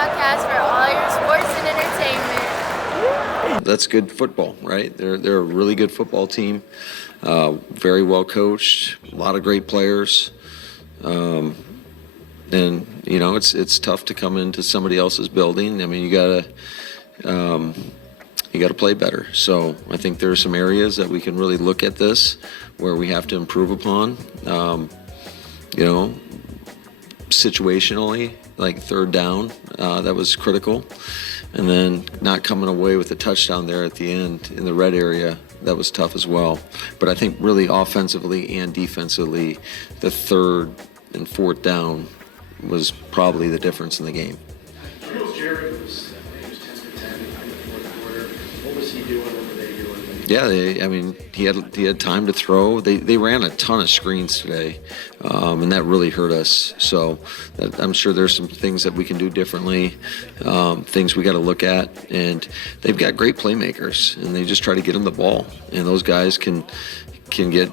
podcast for all your sports and entertainment. That's good football, right? They're a really good football team, very well coached, a lot of great players, and it's tough to come into somebody else's building. I mean, you gotta play better. So I think there are some areas that we can really look at this where we have to improve upon. Situationally, like third down, that was critical. And then not coming away with a touchdown there at the end in the red area, that was tough as well. But I think really offensively and defensively, the third and fourth down was probably the difference in the game. Jared was 10 for 10 in the fourth quarter. What was he doing? What were they doing? Yeah, he had time to throw. They ran a ton of screens today, and that really hurt us. So I'm sure there's some things that we can do differently, things we got to look at. And they've got great playmakers, and they just try to get them the ball. And those guys can get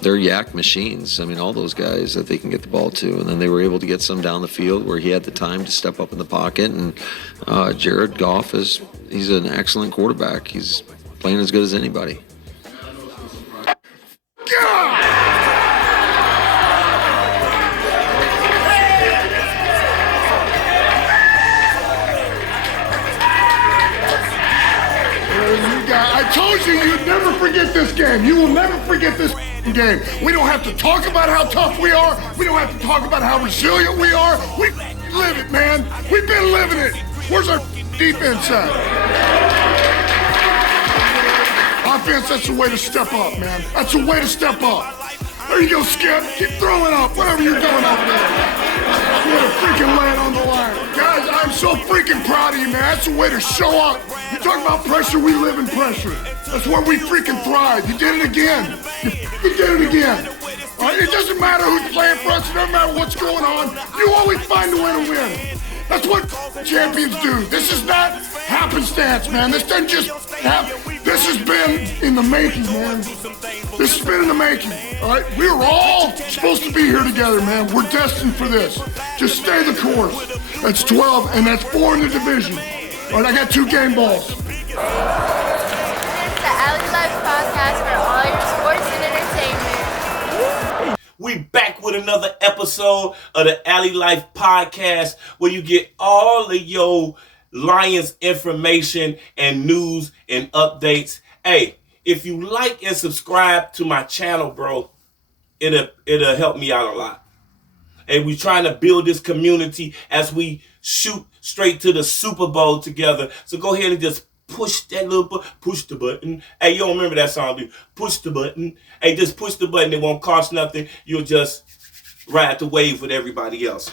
they're yak machines. I mean, all those guys that they can get the ball to. And then they were able to get some down the field where he had the time to step up in the pocket. And Jared Goff he's an excellent quarterback. He's playing as good as anybody. I told you you'd never forget this game. You will never forget this game. We don't have to talk about how tough we are. We don't have to talk about how resilient we are. We live it, man. We've been living it. Where's our defense at? Offense, that's the way to step up, man. That's the way to step up. There you go, Skip. Keep throwing up, whatever you're doing up there. You gotta freaking lay it on the line. Guys, I'm so freaking proud of you, man. That's the way to show up. You talk about pressure, we live in pressure. That's where we freaking thrive. You did it again. You did it again. All right? It doesn't matter who's playing for us. It doesn't matter what's going on. You always find a way to win. That's what champions do. This is not happenstance, man. This doesn't just happen. This has been in the making, man. This has been in the making, all right? We are all supposed to be here together, man. We're destined for this. Just stay the course. That's 12, and that's 4 in the division. All right, I got 2 game balls. This is the Alleylife podcast for all your sports and entertainment. We back with another episode of the Alleylife podcast where you get all of your Lions information and news and updates. Hey, if you like and subscribe to my channel, bro, it'll help me out a lot. And we're trying to build this community as we shoot straight to the Super Bowl together. So go ahead and just push that little push the button. Hey, you don't remember that song, do you? Push the button. Hey, just push the button. It won't cost nothing. You'll just ride the wave with everybody else.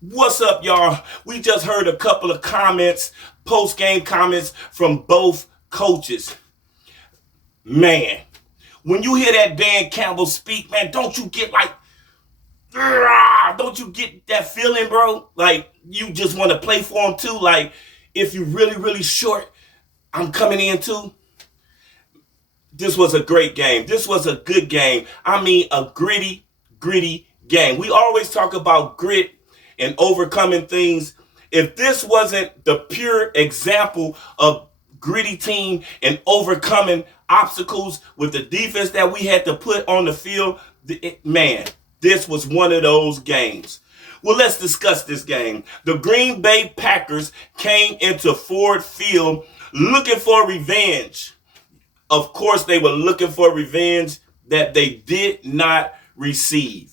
What's up, y'all? We just heard a couple of comments, post-game comments from both coaches. Man, when you hear that Dan Campbell speak, man, don't you get don't you get that feeling, bro? Like, you just want to play for him, too? Like, if you're really, really short, I'm coming in, too? This was a great game. This was a good game. I mean, a gritty game. We always talk about grit and overcoming things. If this wasn't the pure example of gritty team and overcoming obstacles with the defense that we had to put on the field, man, this was one of those games. Well, let's discuss this game. The Green Bay Packers came into Ford Field looking for revenge. Of course, they were looking for revenge that they did not receive.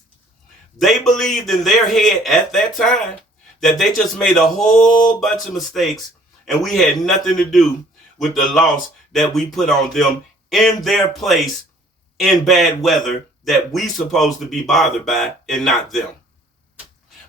They believed in their head at that time that they just made a whole bunch of mistakes and we had nothing to do with the loss that we put on them in their place in bad weather that we supposed to be bothered by and not them.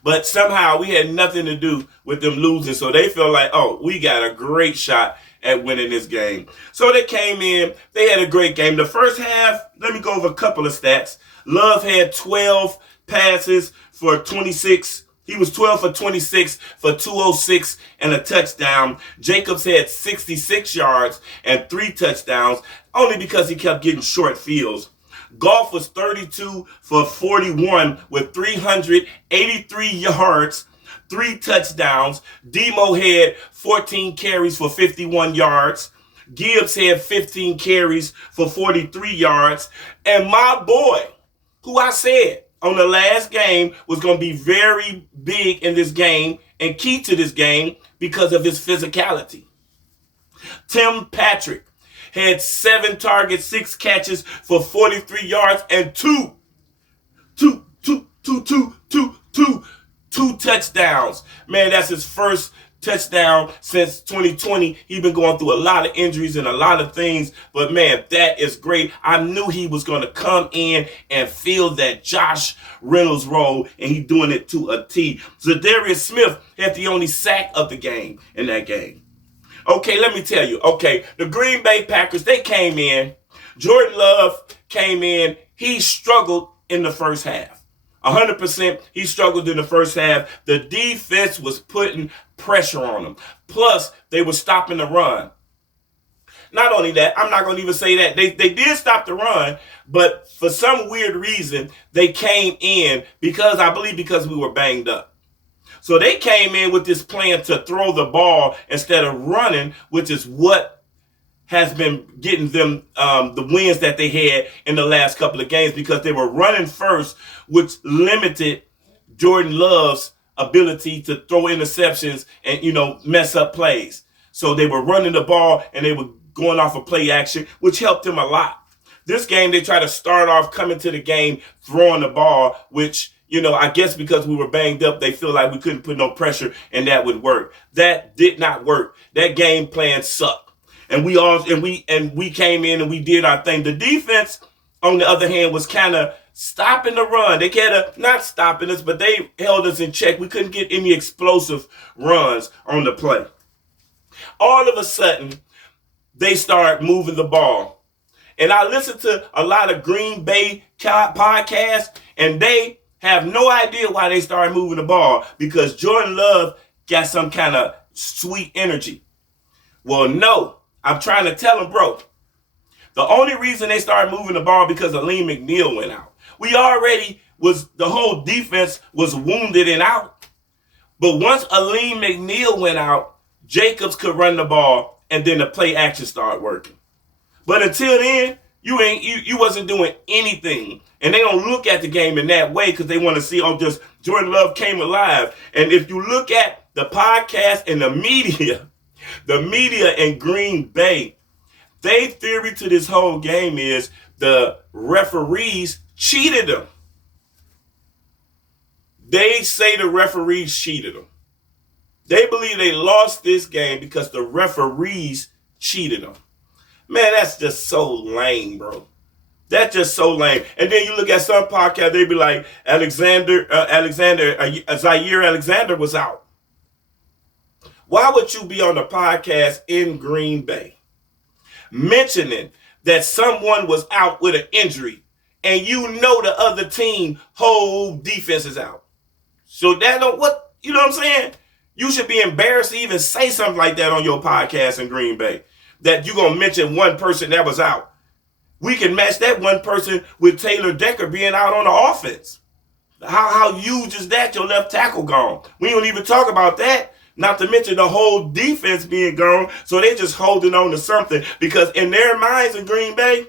But somehow we had nothing to do with them losing, so they felt like, oh, we got a great shot at winning this game. So they came in, they had a great game. The first half, let me go over a couple of stats. Love had 12 passes for 26. He was 12 for 26 for 206 and a touchdown. Jacobs had 66 yards and 3 touchdowns, only because he kept getting short fields. Goff was 32 for 41 with 383 yards, 3 touchdowns. Demo had 14 carries for 51 yards. Gibbs had 15 carries for 43 yards. And my boy, who I said on the last game was going to be very big in this game and key to this game because of his physicality. Tim Patrick had 7 targets, 6 catches for 43 yards and two touchdowns. Man, that's his first touchdown since 2020. He's been going through a lot of injuries and a lot of things, but man, that is great. I knew he was going to come in and fill that Josh Reynolds role, and he's doing it to a T. Zadarius Smith had the only sack of the game in that game. Okay, let me tell you. Okay, the Green Bay Packers, they came in. Jordan Love came in. He struggled in the first half. 100%, he struggled in the first half. The defense was putting pressure on him. Plus, they were stopping the run. Not only that, I'm not going to even say that. They did stop the run, but for some weird reason, they came in because we were banged up. So they came in with this plan to throw the ball instead of running, which is what has been getting them the wins that they had in the last couple of games, because they were running first, which limited Jordan Love's ability to throw interceptions and, mess up plays. So they were running the ball and they were going off of play action, which helped him a lot. This game, they tried to start off coming to the game throwing the ball, which, I guess because we were banged up, they feel like we couldn't put no pressure and that would work. That did not work. That game plan sucked. And we came in and we did our thing. The defense, on the other hand, was kind of stopping the run. They kind of not stopping us, but they held us in check. We couldn't get any explosive runs on the play. All of a sudden, they start moving the ball. And I listened to a lot of Green Bay podcasts, and they have no idea why they started moving the ball, because Jordan Love got some kind of sweet energy. Well, no. I'm trying to tell them, bro, the only reason they started moving the ball because Aleem McNeil went out. The whole defense was wounded and out. But once Aleem McNeil went out, Jacobs could run the ball and then the play action started working. But until then, you wasn't doing anything. And they don't look at the game in that way because they want to see, just Jordan Love came alive. And if you look at the podcast and the media in Green Bay, their theory to this whole game is the referees cheated them. They say the referees cheated them. They believe they lost this game because the referees cheated them. Man, that's just so lame, bro. That's just so lame. And then you look at some podcasts, they be like, Zaire Alexander was out. Why would you be on the podcast in Green Bay mentioning that someone was out with an injury and the other team whole defense is out? So you know what I'm saying? You should be embarrassed to even say something like that on your podcast in Green Bay, that you're going to mention one person that was out. We can match that one person with Taylor Decker being out on the offense. How huge is that? Your left tackle gone. We don't even talk about that. Not to mention the whole defense being gone. So they're just holding on to something, because in their minds in Green Bay,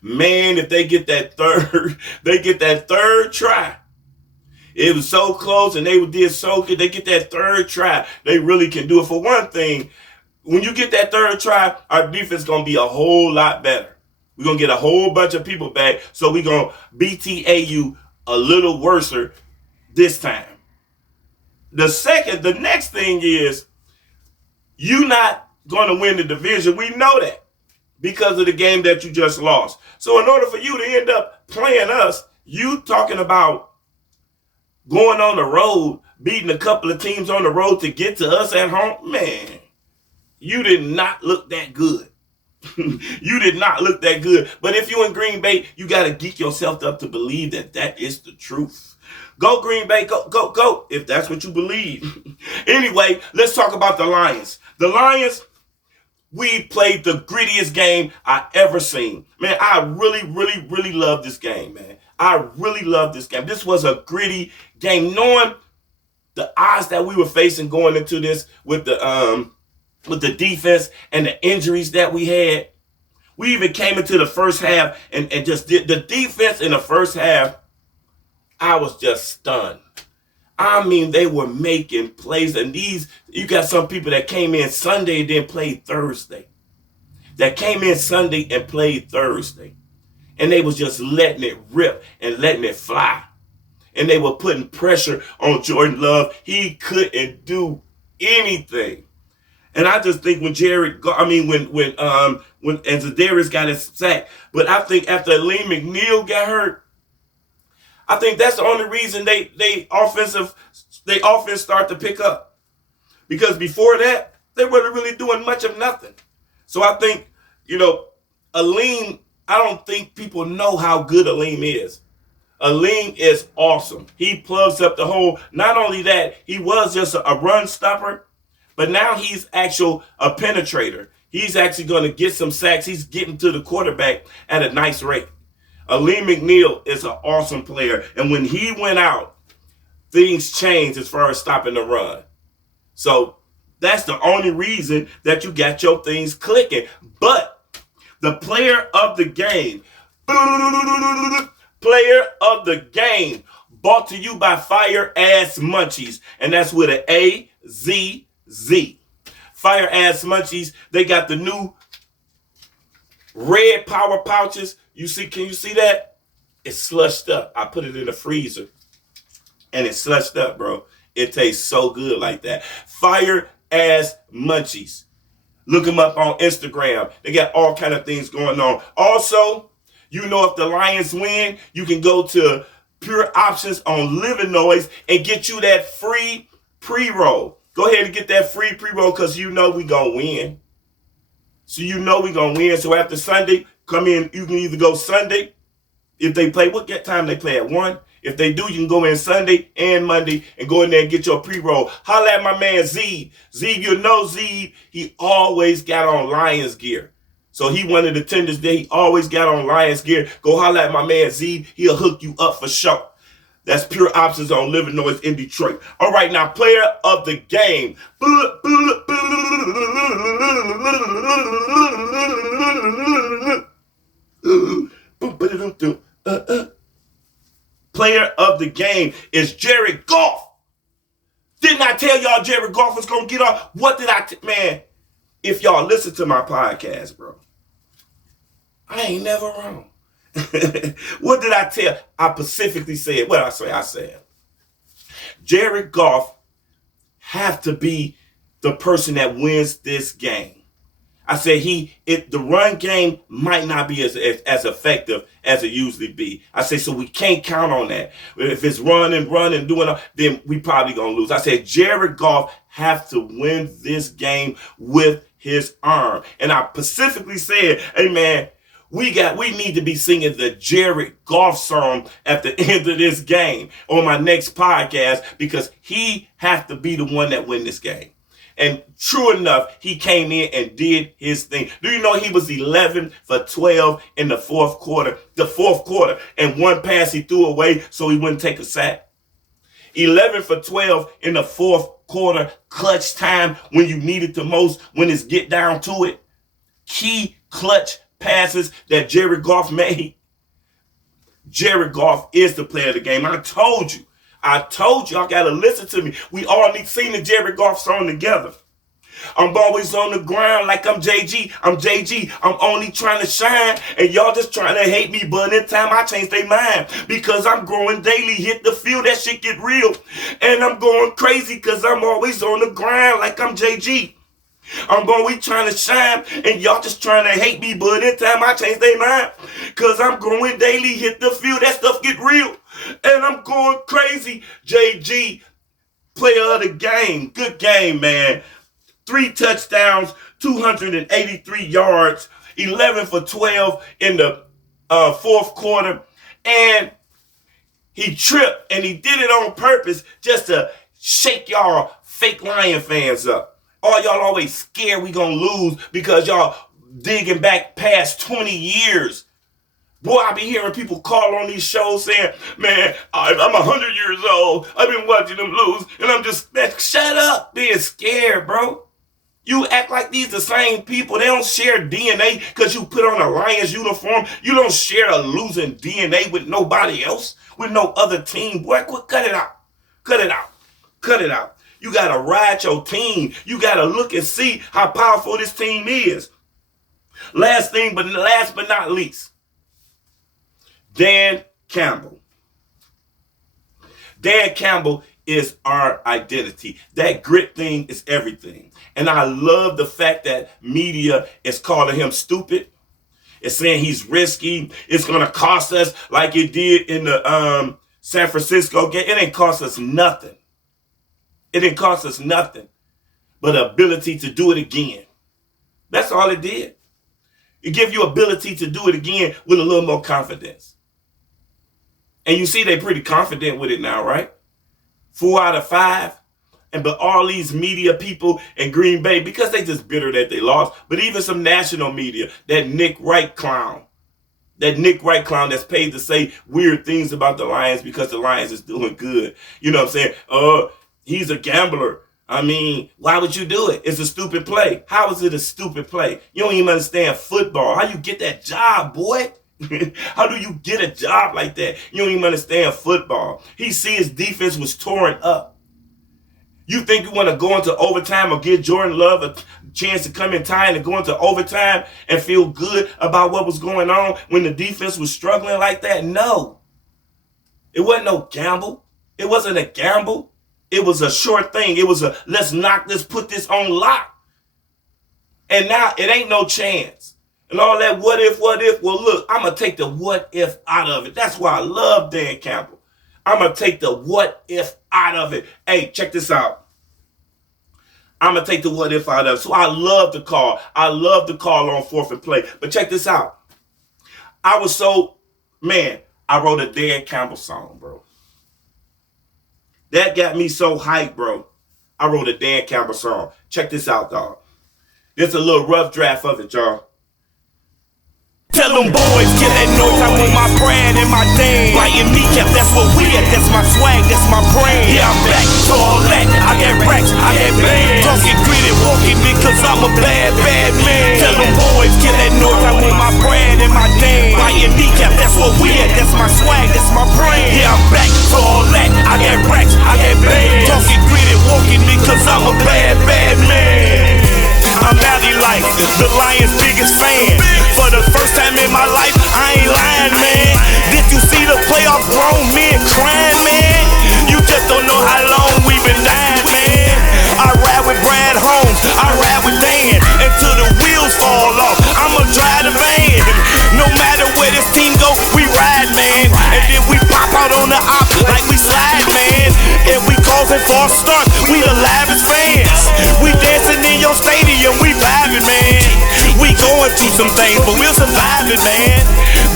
man, if they get that third try. It was so close and they did so good. They get that third try. They really can do it. For one thing, when you get that third try, our defense is going to be a whole lot better. We're going to get a whole bunch of people back. So we're going to BTA you a little worser this time. The next thing is, you're not going to win the division. We know that because of the game that you just lost. So in order for you to end up playing us, you talking about going on the road, beating a couple of teams on the road to get to us at home, man, you did not look that good. You did not look that good. But if you're in Green Bay, you got to geek yourself up to believe that is the truth. Go Green Bay, go, if that's what you believe. Anyway, let's talk about the Lions. The Lions, we played the grittiest game I ever seen. Man, I really, really, really love this game, man. I really love this game. This was a gritty game, knowing the odds that we were facing going into this with the defense and the injuries that we had. We even came into the first half and just did the defense in the first half. I was just stunned. I mean, they were making plays, and you got some people that came in Sunday and then played Thursday. That came in Sunday and played Thursday. And they was just letting it rip and letting it fly. And they were putting pressure on Jordan Love. He couldn't do anything. And I just think when Zadarius got his sack, but I think after Lee McNeil got hurt, I think that's the only reason they offense start to pick up. Because before that, they weren't really doing much of nothing. So I think, Aleem, I don't think people know how good Aleem is. Aleem is awesome. He plugs up the hole. Not only that, he was just a run stopper, but now he's a penetrator. He's actually going to get some sacks. He's getting to the quarterback at a nice rate. Aleem McNeil is an awesome player. And when he went out, things changed as far as stopping the run. So that's the only reason that you got your things clicking. But the player of the game, brought to you by Fire Ass Munchies. And that's with an A-Z-Z. Fire Ass Munchies, they got the new red power pouches. Can you see that? It's slushed up. I put it in the freezer and it's slushed up, bro. It tastes so good like that. Fire Ass Munchies. Look them up on Instagram. They got all kind of things going on. Also, if the Lions win, you can go to Pure Options on Living Noise and get you that free pre-roll. Go ahead and get that free pre-roll because we going to win. So we going to win. So after Sunday, come in. You can either go Sunday. If they play, what time they play? At 1? If they do, you can go in Sunday and Monday and go in there and get your pre-roll. Holla at my man Zeeb. Zeeb, he always got on Lions gear. So he one of the tenders there. He always got on Lions gear. Go holla at my man Zeeb. He'll hook you up for sure. That's Pure Options on Living Noise in Detroit. All right, now player of the game. Player of the game is Jared Goff. Didn't I tell y'all Jared Goff was going to get off? What did man, if y'all listen to my podcast, bro, I ain't never wrong. What did I tell? I specifically said, what I said, Jared Goff have to be the person that wins this game. I said the run game might not be as effective as it usually be. I say, so we can't count on that. If it's run and doing, then we probably gonna lose. I said Jared Goff have to win this game with his arm. And I specifically said, hey man, we need to be singing the Jared Goff song at the end of this game on my next podcast because he has to be the one that win this game. And true enough, he came in and did his thing. Do you know he was 11 for 12 in the fourth quarter? And one pass he threw away so he wouldn't take a sack. 11 for 12 in the fourth quarter, clutch time when you need it the most, when it's get down to it. Key clutch passes that Jared Goff made. Jared Goff is the player of the game. I told you. Y'all got to listen to me. We all need to sing the Jared Goff song together. I'm always on the ground like I'm JG. I'm only trying to shine. And y'all just trying to hate me. But in time, I change their mind. Because I'm growing daily. Hit the field. That shit get real. And I'm going crazy because I'm always on the ground like I'm JG. I'm always trying to shine, and y'all just trying to hate me, but in time I change their mind. Cause I'm growing daily, hit the field, that stuff get real. And I'm going crazy. JG, player of the game. Good game, man. 3 touchdowns, 283 yards, 11 for 12 in the fourth quarter. And he tripped, and he did it on purpose just to shake y'all fake Lion fans up. Oh, y'all always scared we gonna lose because y'all digging back past 20 years. Boy, I be hearing people call on these shows saying, man, I'm 100 years old. I've been watching them lose. And I'm just, man, shut up being scared, bro. You act like these the same people. They don't share DNA because you put on a Lions uniform. You don't share a losing DNA with nobody else, with no other team. Boy, cut it out. Cut it out. Cut it out. You got to ride your team. You got to look and see how powerful this team is. Last but not least, Dan Campbell. Dan Campbell is our identity. That grit thing is everything. And I love the fact that media is calling him stupid. It's saying he's risky. It's going to cost us like it did in the San Francisco game. It ain't cost us nothing. It didn't cost us nothing but the ability to do it again. That's all it did. It give you ability to do it again with a little more confidence. And you see they're pretty confident with it now, right? 4 out of 5. But all these media people in Green Bay, because they just bitter that they lost, but even some national media, that Nick Wright clown that's paid to say weird things about the Lions because the Lions is doing good. You know what I'm saying? He's a gambler. I mean, why would you do it? It's a stupid play. How is it a stupid play? You don't even understand football. How you get that job, boy? How do you get a job like that? You don't even understand football. He see his defense was torn up. You think you want to go into overtime or give Jordan Love a chance to come in time and go into overtime and feel good about what was going on when the defense was struggling like that? No. It wasn't no gamble. It wasn't a gamble. It was a short thing. It was a let's put this on lock. And now it ain't no chance. And all that what if. Well, look, I'm going to take the what if out of it. That's why I love Dan Campbell. I'm going to take the what if out of it. Hey, check this out. I'm going to take the what if out of it. So I love the call. I love the call on 4th and play. But check this out. I wrote a Dan Campbell song, bro. That got me so hyped, bro. I wrote a Dan Campbell song. Check this out, dog. There's a little rough draft of it, y'all. Tell them boys, get that noise, I want my brand and my name. Biting kneecap, that's what we at, that's my swag, that's my brand. Yeah, I'm back to all that, I got racks, I got bands. Talking gritty, walking it, cause I'm a bad, bad man. Tell them boys, get that noise, I want my brand and my name. Biting kneecap, that's what we at, that's my swag, that's my brand. Yeah, I'm back to all that, I got racks, I got bands. Talking gritty, walking it, cause I'm a bad, bad man. I'm Alleylife, the Lions' biggest fan. For the first time in my life, I ain't lying, man. Did you see the playoff grown men crying, man? You just don't know how long we been dying, man. I ride with Brad Holmes, I ride with Dan, until the wheels fall off. I'ma drive the van. No matter where this team go, we ride, man. And then we pop out on the op like we slide, man. And we causing false starts, we the livest fans. We dancing in your stadium, we vibing, man. We going through some things, but we'll survive it, man.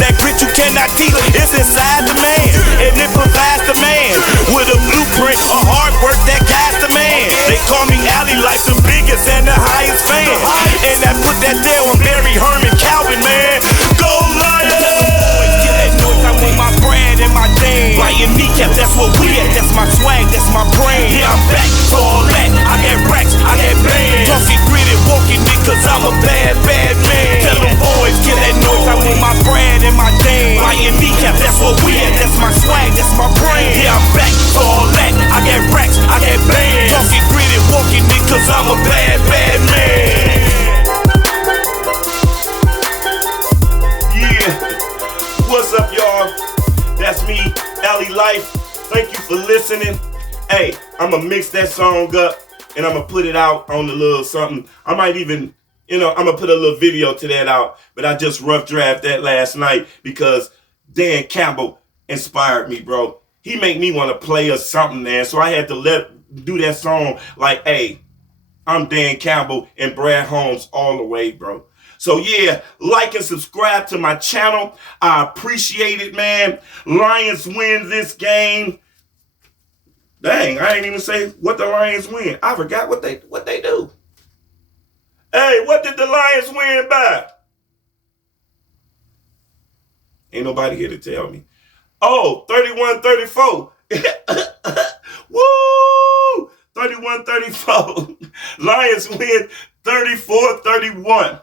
That grit you cannot teach, it's inside the man. And it provides the man with a blueprint of hard work that guides the man. They call me Alleylife, the biggest and the highest fan. And I put that there on Barry Herman Calvin, man. Go Lions! Get that noise, I want my brand and my name. Biting kneecap, that's what we at, that's my swag, that's my brand. Yeah, I'm back to all that, I got racks, I got bands. Talking gritty, walking it, cause I'm a bad, bad man. Tell them boys, get that noise, I want my brand and my name. Biting kneecap, that's what we at, that's my swag, that's my brand. Yeah, I'm back to all that, I got racks, I got bands. Talking gritty, walking it, cause I'm a bad, bad man. Yeah, what's up, y'all? That's me, Alleylife. Thank you for listening. Hey, I'm going to mix that song up and I'm going to put it out on the little something. I might even, I'm going to put a little video to that out. But I just rough draft that last night because Dan Campbell inspired me, bro. He made me want to play or something, man. So I had to do that song like, hey, I'm Dan Campbell and Brad Holmes all the way, bro. So yeah, like and subscribe to my channel. I appreciate it, man. Lions win this game. Dang, I ain't even say what the Lions win. I forgot what they do. Hey, what did the Lions win by? Ain't nobody here to tell me. Oh, 31-34. Woo! 31-34. Lions win 34-31.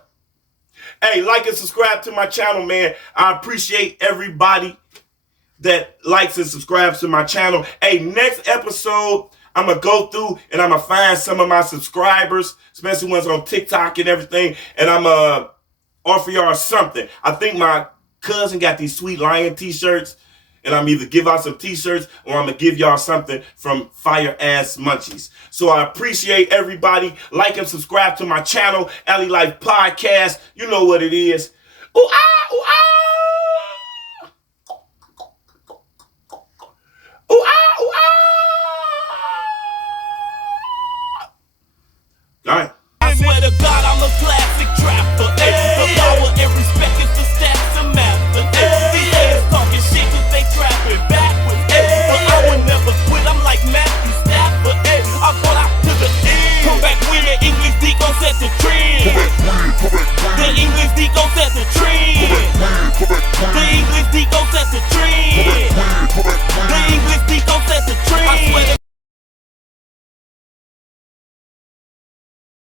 Hey, like and subscribe to my channel, man. I appreciate everybody that likes and subscribes to my channel. Hey, next episode, I'm going to go through and I'm going to find some of my subscribers, especially ones on TikTok and everything, and I'm going to offer y'all something. I think my cousin got these sweet lion t-shirts, and I'm either give out some t-shirts or I'm going to give y'all something from Fire Ass Munchies. So I appreciate everybody. Like and subscribe to my channel, Alleylife Podcast. You know what it is. Ooh, ah, ooh, ah. Ooh, ah, ooh, ah. All right. I swear to God, I'm a classic trapper. The power and respect is the stats and matter. These haters talking shit cause they trapping backwards. But I will never quit, I'm like Matthew Stafford. I brought out to the end. Come back winning, English D gon' set the trend.